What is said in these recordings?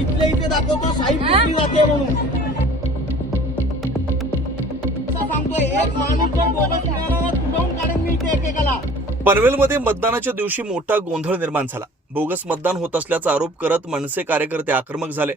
इथल्या इथे दाखवतो साईड कुठली जाते म्हणून. सांगतोय एक माणूस जर बोगस मिळाला ना एकेकाला. पनवेलमध्ये मतदानाच्या दिवशी मोठा गोंधळ निर्माण झाला. बोगस मतदान होत असल्याचा आरोप करत मनसे कार्यकर्ते आक्रमक झाले.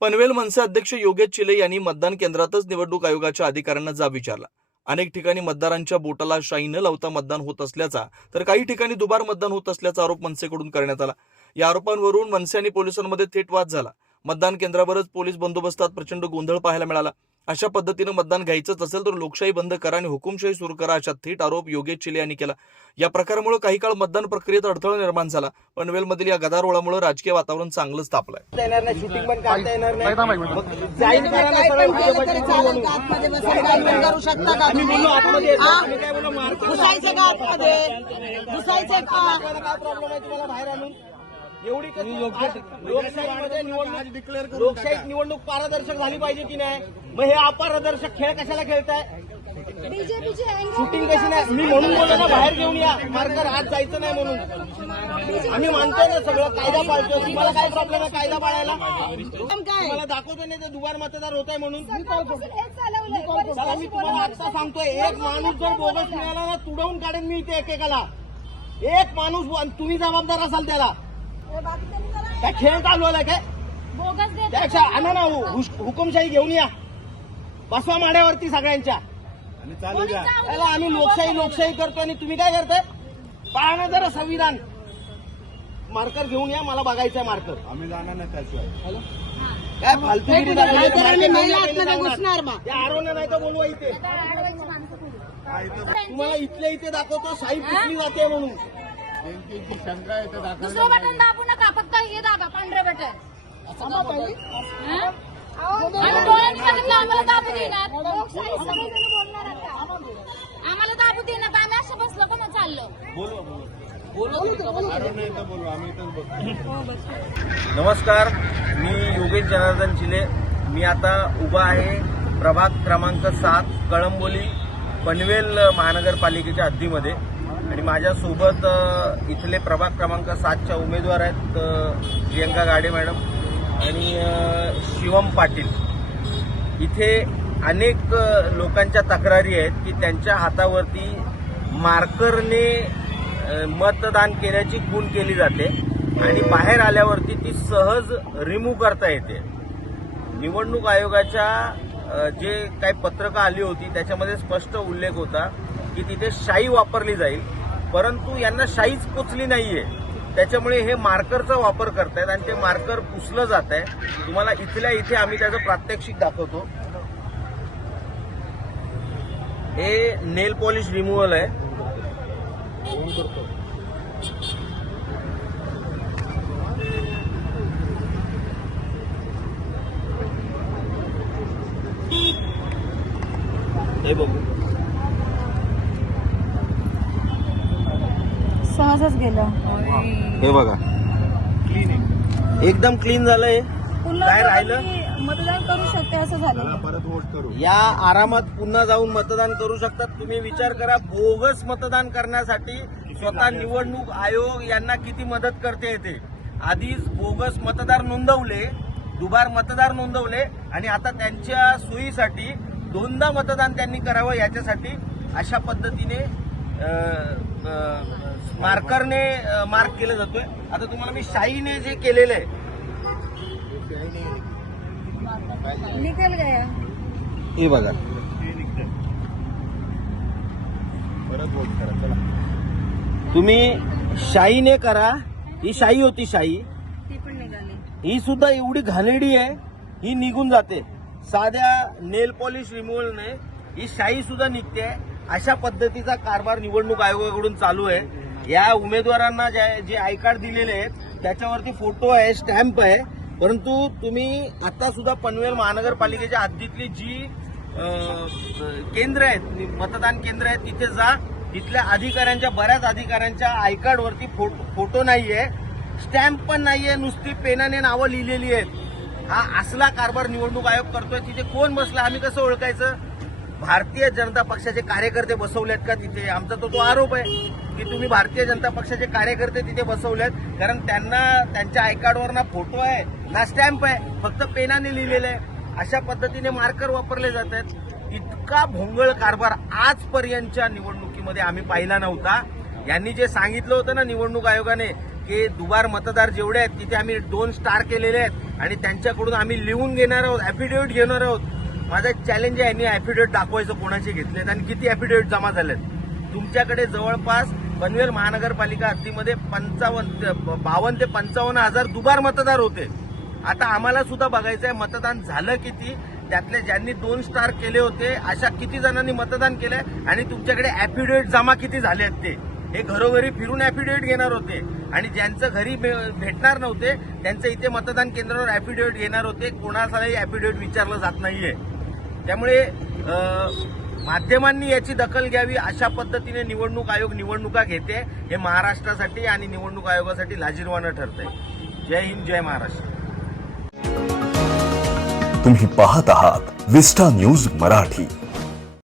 पनवेल मनसे अध्यक्ष योगेश चिले यांनी मतदान केंद्रातच निवडणूक आयोगाच्या अधिकाऱ्यांना जाब विचारला. अनेक ठिकाणी मतदारांच्या बोटाला शाई न लावता मतदान होत असल्याचा तर काही ठिकाणी दुबार मतदान होत असल्याचा आरोप मनसेकडून करण्यात आला. या आरोपांवरून मनसे आणि पोलिसांमध्ये थेट वाद झाला. मतदान केंद्रावरच पोलीस बंदोबस्तात प्रचंड गोंधळ पाहायला मिळाला. अशा पद्धतीनं मतदान घ्यायचंच असेल तर लोकशाही बंद करा आणि हुकुमशाही सुरू करा अशा थेट आरोप योगेश चिले यांनी केला. या प्रकारामुळे काही काळ मतदान प्रक्रियेत अडथळा निर्माण झाला. पनवेलमधील या गदारोळामुळे राजकीय वातावरण चांगलंच तापलंय. एवढी लोकशाहीमध्ये निवडणूक लोकशाहीत निवडणूक पारदर्शक झाली पाहिजे की नाही? मग हे अपारदर्शक खेळ कशाला खेळताय? शूटिंग कशी नाही? मी म्हणून बोललो ना बाहेर घेऊन या. मार्कर आज जायचं नाही म्हणून. आम्ही मानतोय ना सगळं. कायदा पाळतो तुम्हाला काय प्रॉब्लेम आहे कायदा पाळायला? तुम्हाला दाखवतो नाही ते दुबार मतदार होत आहे म्हणून चला मी तुम्हाला आता सांगतोय एक माणूस जर बोगस मिळाला ना तुडवून काढेन मी इथे एकेकाला. एक माणूस आणि तुम्ही जबाबदार असाल त्याला. काय खेळ चालवलाय काय? बोगस देत त्यापेक्षा आणा ना हु- हुश- हुकुमशाही घेऊन या. बसवा माड्यावरती सगळ्यांच्या. त्याला आम्ही लोकशाही लोकशाही करतो आणि तुम्ही काय करताय? पाळणं जरा संविधान. मार्कर घेऊन या मला बघायचंय मार्कर. आम्ही जाणार नाही त्याशिवाय. काय आरोनं नाही तर बोलवा इथे. तुम्हाला इथल्या इथे दाखवतो साईड कुठली जाते म्हणून. त्यांची शंका आहे तर दाखल दुसरं बटन दाबू नका फक्त हे दाबा पांढरे बटन? आम्ही डोळ्यांनी बघितलं आम्हाला दाबू देणार. आम्हाला दाबू देणार आम्ही असं बसलो का मग चाललो? नमस्कार मी योगेश जनार्दन चिले मी आता उभा आहे प्रभाग क्रमांक सात कळंबोली पनवेल महानगरपालिकेच्या हद्दीमध्ये. आणि माझ्यासोबत इथले प्रभाग क्रमांक सातच्या उमेदवार आहेत प्रियंका गाडे मॅडम आणि शिवम पाटील. इथे अनेक लोकांच्या तक्रारी आहेत की त्यांच्या हातावरती मार्करने मतदान केल्याची खून केली जाते आणि बाहेर आल्यावरती ती सहज रिमूव्ह करता येते. निवडणूक आयोगाच्या जे काही पत्रकं आली होती त्याच्यामध्ये स्पष्ट उल्लेख होता की तिथे शाई वापरली जाईल परंतु यांना शाईच पोचली नाहीये. त्याच्यामुळे हे मार्करचा वापर करतायत आणि ते मार्कर पुसलं जात आहे तुम्हाला इथल्या इथे आम्ही त्याचं प्रात्यक्षिक दाखवतो. हे नेल पॉलिश रिमूव्हल आहे. हे बघू. सहजच गेलं. हे बघा. एकदम क्लीन झालंय. काय राहिलं? मतदान करू शकते असं झालं. परत वोट करू. या आरामात पुन्हा जाऊन मतदान करू शकतात. तुम्ही विचार करा बोगस मतदान करण्यासाठी स्वतः निवडणूक आयोग यांना किती मदत करते येते आधीच बोगस मतदार नोंदवले दुबार मतदार नोंदवले आणि आता त्यांच्या सोयीसाठी दोनदा मतदान त्यांनी करावं याच्यासाठी अशा पद्धतीने मार्करने मार्क केलं जातोय. आता तुम्हाला मी शाईने जे केलेलं आहे निकल गया. हे बघा. परत वोट करा चला. तुम्ही शाईने करा. ही शाई होती शाई ती पण निघाली. ही सुद्धा एवढी घाणेरडी आहे ही निघून जाते. साध्या नेल पॉलिश रिमूव्हलने ही शाई सुद्धा निघते. अशा पद्धतीचा कारभार निवडणूक आयोगाकडून चालू आहे. या उमेदवारांना जे जे आय कार्ड दिलेले आहेत त्याच्यावरती फोटो आहे स्टॅम्प आहे. परंतु तुम्ही आता सुद्धा पनवेल महानगरपालिकेच्या हद्दीतली जी केंद्र आहेत मतदान केंद्र आहेत तिथे जा. तिथल्या अधिकाऱ्यांच्या बऱ्याच अधिकाऱ्यांच्या आय कार्डवरती फोटो फोटो नाहीये. स्टॅम्प पण नाहीये नुसती पेनाने नावं लिहिलेली आहेत. हा असला कारभार निवडणूक आयोग करतोय तिथे कोण बसला आम्ही कसं ओळखायचं? भारतीय जनता पक्षाचे कार्यकर्ते बसवलेत का तिथे? आमचा तो तो आरोप आहे की तुम्ही भारतीय जनता पक्षाचे कार्यकर्ते तिथे बसवलेत. कारण त्यांना त्यांच्या आय कार्डवर ना फोटो आहे ना स्टॅम्प आहे फक्त पेनाने लिहिलेलं आहे. अशा पद्धतीने मार्कर वापरले जात आहेत. इतका भोंगळ कारभार आजपर्यंतच्या निवडणुकीमध्ये आम्ही पाहिला नव्हता. यांनी जे सांगितलं होतं ना निवडणूक आयोगाने की दुबार मतदार जेवढे आहेत तिथे आम्ही दोन स्टार केलेले आहेत आणि त्यांच्याकडून आम्ही लिहून घेणार आहोत ऍफिडेव्हिट घेणार आहोत. माझा चॅलेंज आहे मी ऍफिडेव्हिट दाखवायचं कोणाचे घेतलेत आणि किती ऍफिडेव्हिट जमा झालेत. तुमच्याकडे जवळपास पनवेल महानगरपालिका हद्दीमध्ये पंचावन्न बावन्न ते पंचावन्न हजार दुबार मतदार होते. आता आम्हाला सुद्धा बघायचं आहे मतदान झालं किती? त्यातले ज्यांनी दोन स्टार केले होते अशा किती जणांनी मतदान केलंय? आणि तुमच्याकडे ऍफिडेव्हिट जमा किती झाले आहेत ते? हे घरोघरी फिरून ऍफिडेव्हिट घेणार होते. आणि ज्यांचं घरी भे- भेटणार नव्हते त्यांचं इथे मतदान केंद्रावर ऍफिडेव्हिट घेणार होते. कोणालाही ऍफिडेव्हिट विचारलं जात नाहीये. त्यामुळे माध्यमांनी याची दखल घ्यावी अशा पद्धतीने निवडणूक आयोग निवडणुका घेते हे महाराष्ट्रासाठी आणि निवडणूक आयोगासाठी लाजीरवानं ठरतंय. जय हिंद जय महाराष्ट्र. तुम्ही पाहत आहात विस्टा न्यूज मराठी.